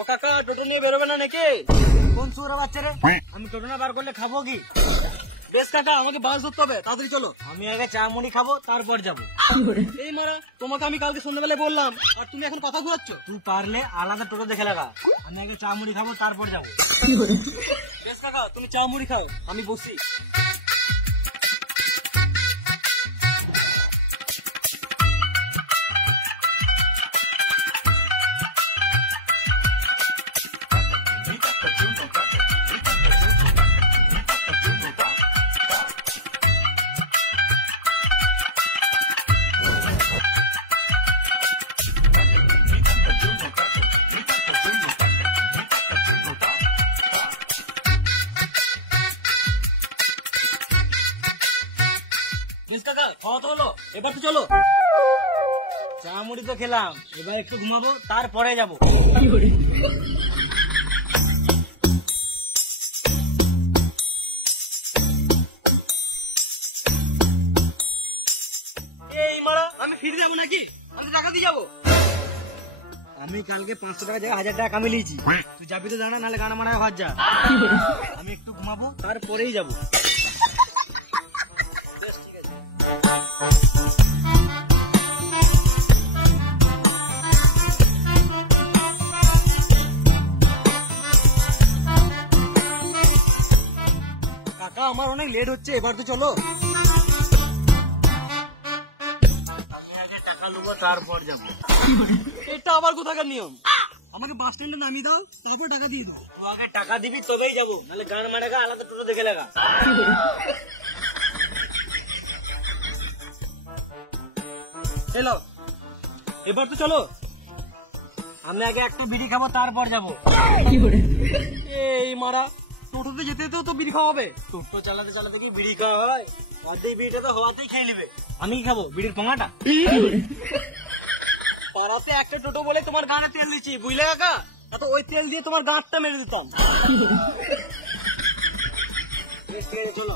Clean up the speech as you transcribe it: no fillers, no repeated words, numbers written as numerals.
ও কাকা টোটো নিয়ে বেরোবে না নাকি? কোন চোরা বাচ্চা রে? আমি টোটো না বার করলে খাবো কি? বেশ কাকা আমাকে বাস ধরতে হবে, তাড়াতাড়ি চলো। আমি আগে চা মুড়ি খাবো তারপর যাবো। এই মারা তোমাকে আমি কালকে সন্ধ্যাবেলায় বললাম আর তুমি এখন কথা ঘুরাচ্ছ। তুই পারলে আলাদা টোটো দেখে লাগা। আমি আগে চা মুড়ি খাবো তারপর যাবো। বেশ কাকা তুমি চা মুড়ি খাও, আমি বসি। খাওয়া তো হলো, এবার তো চলো। চা মুড়ি তো খেলাম, এবার একটু ঘুমাবো তারপরে যাবো। এই মারা আমি ফিরে যাবো নাকি? আমি টাকা দিয়ে যাবো। আমি কালকে 500 টাকা জায়গায় 1000 টাকা কামিয়ে নিয়েছি। তুই যাবি তো জানা, নাহলে গানা মারায় ঘর যা। আমি একটু ঘুমাবো তারপরেই যাবো। কাকা আমার অনেক লেট হচ্ছে, এবার তো চলো। টাকা নেবো তারপর যাবো। এটা আবার কোথাকার নিয়ম? আমাকে বাস স্ট্যান্ডে নামিয়ে দাও তারপর টাকা দিয়ে দাও। তুই আগে টাকা দিবি তবেই যাবো, নাহলে গান মারাগা আলাদা টোটো দেখে লাগা। এলো এবার তো চলো। আমি আগে একটা বিড়ি খাবো তারপর যাবো। এই মারা টোটোতে যেতে যেতেও তো বিড়ি খাওয়া হবে। টোটো চালাতে চালাতে কি বিড়ি খাওয়া হয়? অর্ধেক বিড়িটা তো হওয়াতেই খেয়ে নিবে। আমি কি খাবো? বিড়ির পোঙাটা। পাড়াতে একটা টোটো বলে তোমার গানে তেল দিচ্ছি, বুঝলে কাকা? তো ওই তেল দিয়ে তোমার গাঁটটা মেরে দিতাম। চলো।